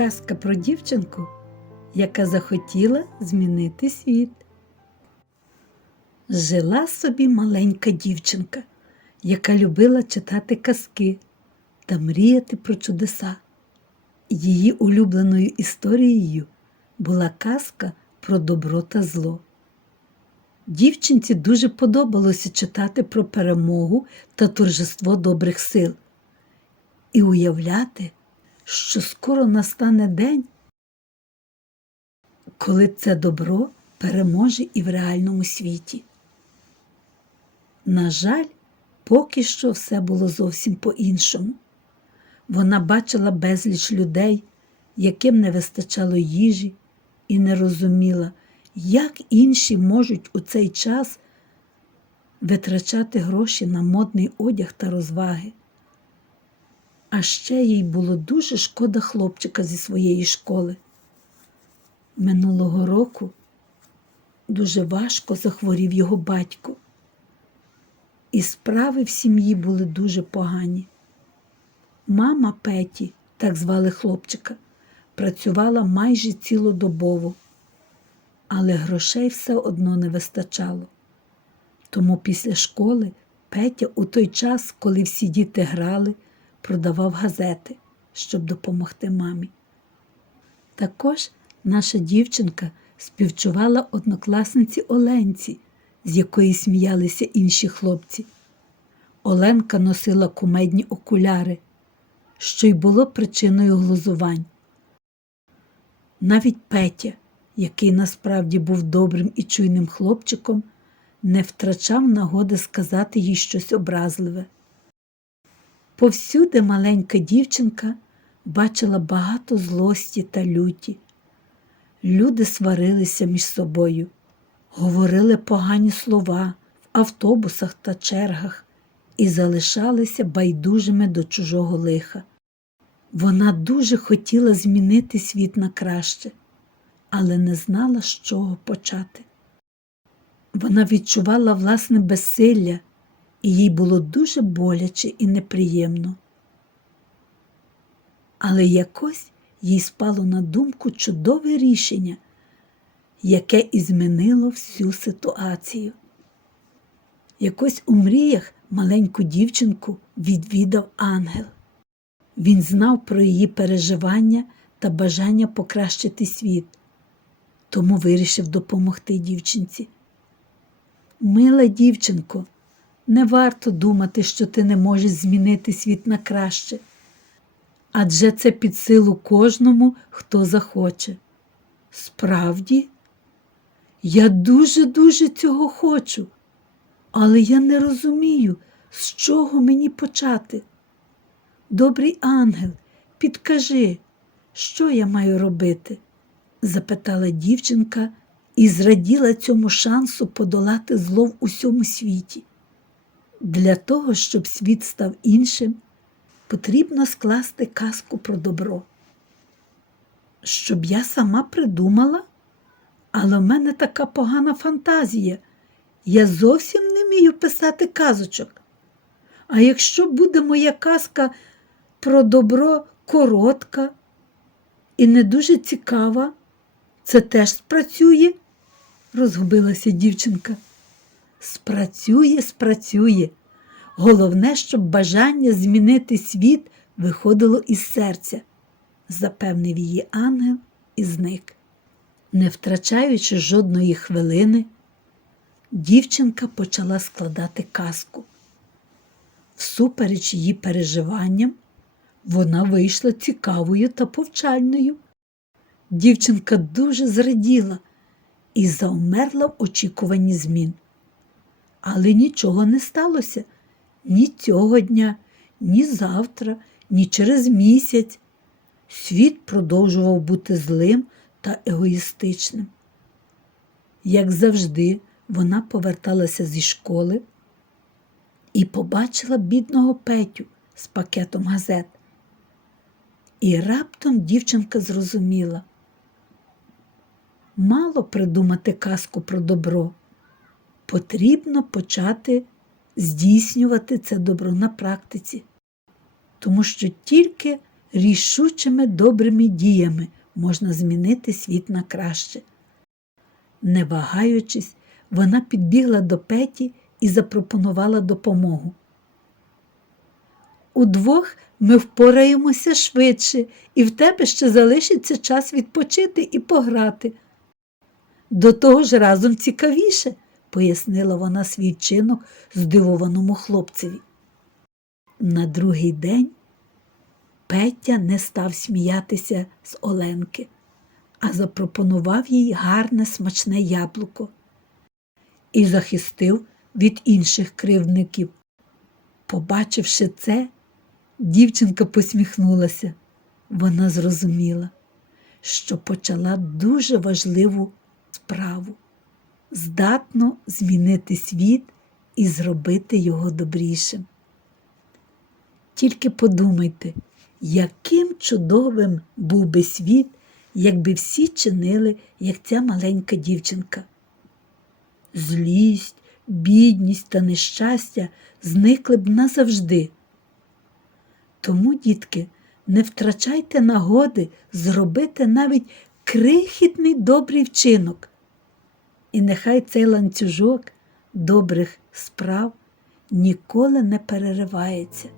Казка про дівчинку, яка захотіла змінити світ. Жила собі маленька дівчинка, яка любила читати казки та мріяти про чудеса. Її улюбленою історією була казка про добро та зло. Дівчинці дуже подобалося читати про перемогу та торжество добрих сил і уявляти, що скоро настане день, коли це добро переможе і в реальному світі. На жаль, поки що все було зовсім по-іншому. Вона бачила безліч людей, яким не вистачало їжі, і не розуміла, як інші можуть у цей час витрачати гроші на модний одяг та розваги. А ще їй було дуже шкода хлопчика зі своєї школи. Минулого року дуже важко захворів його батько, і справи в сім'ї були дуже погані. Мама Петі, так звали хлопчика, працювала майже цілодобово, але грошей все одно не вистачало. Тому після школи Петя у той час, коли всі діти грали, продавав газети, щоб допомогти мамі. Також наша дівчинка співчувала однокласниці Оленці, з якої сміялися інші хлопці. Оленка носила кумедні окуляри, що й було причиною глузувань. Навіть Петя, який насправді був добрим і чуйним хлопчиком, не втрачав нагоди сказати їй щось образливе. Повсюди маленька дівчинка бачила багато злості та люті. Люди сварилися між собою, говорили погані слова в автобусах та чергах і залишалися байдужими до чужого лиха. Вона дуже хотіла змінити світ на краще, але не знала, з чого почати. Вона відчувала власне безсилля, і їй було дуже боляче і неприємно. Але якось їй спало на думку чудове рішення, яке і змінило всю ситуацію. Якось у мріях маленьку дівчинку відвідав ангел. Він знав про її переживання та бажання покращити світ, тому вирішив допомогти дівчинці. Мила дівчинко, не варто думати, що ти не можеш змінити світ на краще, адже це під силу кожному, хто захоче. Справді, я дуже-дуже цього хочу, але я не розумію, з чого мені почати. Добрий ангел, підкажи, що я маю робити? запитала дівчинка і зраділа цьому шансу подолати зло в усьому світі. Для того, щоб світ став іншим, потрібно скласти казку про добро. Щоб я сама придумала, але в мене така погана фантазія. Я зовсім не вмію писати казочок. А якщо буде моя казка про добро коротка і не дуже цікава, це теж спрацює, розгубилася дівчинка. Спрацює, спрацює. Головне, щоб бажання змінити світ виходило із серця, запевнив її ангел і зник. Не втрачаючи жодної хвилини, дівчинка почала складати казку. Всупереч її переживанням, вона вийшла цікавою та повчальною. Дівчинка дуже зраділа і заумерла в очікуванні змін. Але нічого не сталося ні цього дня, ні завтра, ні через місяць. Світ продовжував бути злим та егоїстичним. Як завжди, вона поверталася зі школи і побачила бідного Петю з пакетом газет. І раптом дівчинка зрозуміла. Мало придумати казку про добро. Потрібно почати здійснювати це добро на практиці, тому що тільки рішучими добрими діями можна змінити світ на краще. Не вагаючись, вона підбігла до Петі і запропонувала допомогу. Удвох ми впораємося швидше, і в тебе ще залишиться час відпочити і пограти. До того ж разом цікавіше, пояснила вона свій вчинок здивованому хлопцеві. На другий день Петя не став сміятися з Оленки, а запропонував їй гарне смачне яблуко і захистив від інших кривдників. Побачивши це, дівчинка посміхнулася. Вона зрозуміла, що почала дуже важливу справу здатно змінити світ і зробити його добрішим. Тільки подумайте, яким чудовим був би світ, якби всі чинили, як ця маленька дівчинка. Злість, бідність та нещастя зникли б назавжди. Тому, дітки, не втрачайте нагоди зробити навіть крихітний добрий вчинок. І нехай цей ланцюжок добрих справ ніколи не переривається.